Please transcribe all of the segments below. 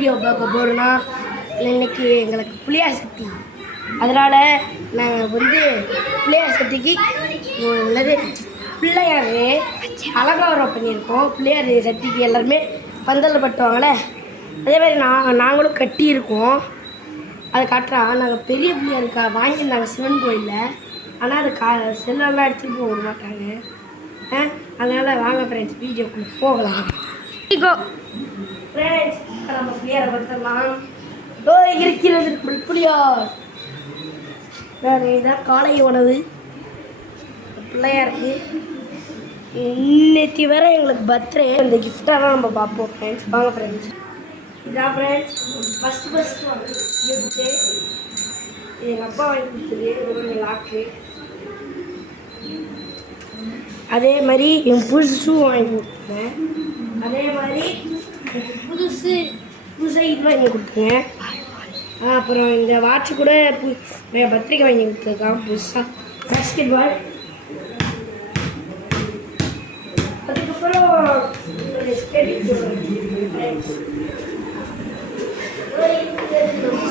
Video பார்க்க போகிறோன்னா இன்றைக்கி எங்களுக்கு புளியார் சக்தி. அதனால் நாங்கள் வந்து புளியார் சக்திக்கு என்னது பிள்ளையார் அலங்காரம் பண்ணியிருக்கோம். பிள்ளையார் சக்திக்கு எல்லாருமே பந்தலில் பட்டுவாங்களே, அதே மாதிரி நாங்களும் கட்டியிருக்கோம். அதை காட்டுறா. நாங்கள் பெரிய பிள்ளையாருக்கா வாங்கியிருந்தாங்க சிவன் கோயிலில். ஆனால் அது செல்லெல்லாம் எடுத்துகிட்டு போக மாட்டாங்க. அதனால் வாங்க ஃப்ரெண்ட்ஸ் வீடியோக்குள்ளே போகலாம். ஃப்ரெண்ட்ஸ் நம்ம பிள்ளையாரை பார்த்துடலாம். இருக்கிறது பிள்ளையார். இதான் காலை உணவு பிள்ளையாருக்கு. இன்னைக்கு வேற எங்களுக்கு பர்த்டே. இந்த கிஃப்டெல்லாம் நம்ம பார்ப்போம் ஃப்ரெண்ட்ஸ். வாங்க ஃப்ரெண்ட்ஸ். இதான் ஃப்ரெண்ட்ஸ் ஃபஸ்ட்டு கிஃப்ட்டு. இது எங்கள் அப்பா வாங்கி கொடுத்தது. இது லாக்கு. அதே மாதிரி என் புதுசு ஷூ வாங்கி கொடுத்தேன். அதே மாதிரி புதுசாக இது வாங்கி கொடுத்தேங்க. அப்புறம் இந்த வாட்ச் கூட பர்த்டேக்கு வாங்கி கொடுத்துருக்கான் புதுசாக. Basket ball. அதுக்கப்புறம்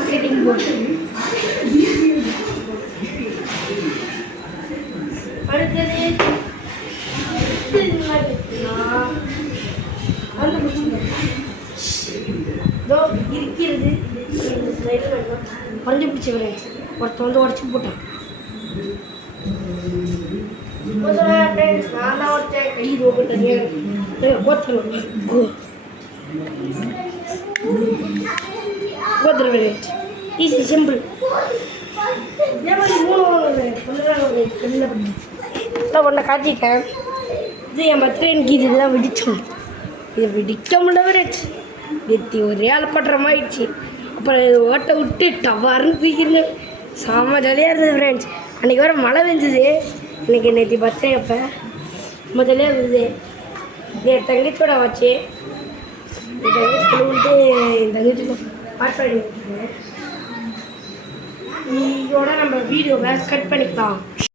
ஸ்கேட்டிங் போர்டு. அடுத்தது இருக்கிறது குறைஞ்சி பிடிச்சி ஒருத்த வந்து உடச்சி போட்டான். நான் தான் ஒருத்தன் கை ரோக தனியாக கோத்தர் ஈஸி சிம்பிள். இதே மாதிரி 3 ஒன்றை காட்டிட்டேன். இது என் பர்த்டே எனக்கு இதுதான் வெடிச்சோம். இதை வெடிக்க முடியல வெத்தி ஒரே அலப்படுற மாதிரிடுச்சு. அப்புறம் ஓட்டை விட்டு டவார்னு தூக்கிடுங்க. செம்ம ஜாலியாக இருந்தது ஃப்ரெண்ட்ஸ். அன்றைக்கி வேறு மழை பெஞ்சுது. இன்றைக்கி நேற்று பர்த்டே அப்போ ரொம்ப ஜாலியாக இருந்தது. என் தங்கச்சியோட வச்சு என் தங்கச்சி வந்துட்டு என் தங்கச்சி பாட்டு பாடி கொடுத்துருங்க. இதோட நம்ம வீடியோவை கட் பண்ணிக்கலாம்.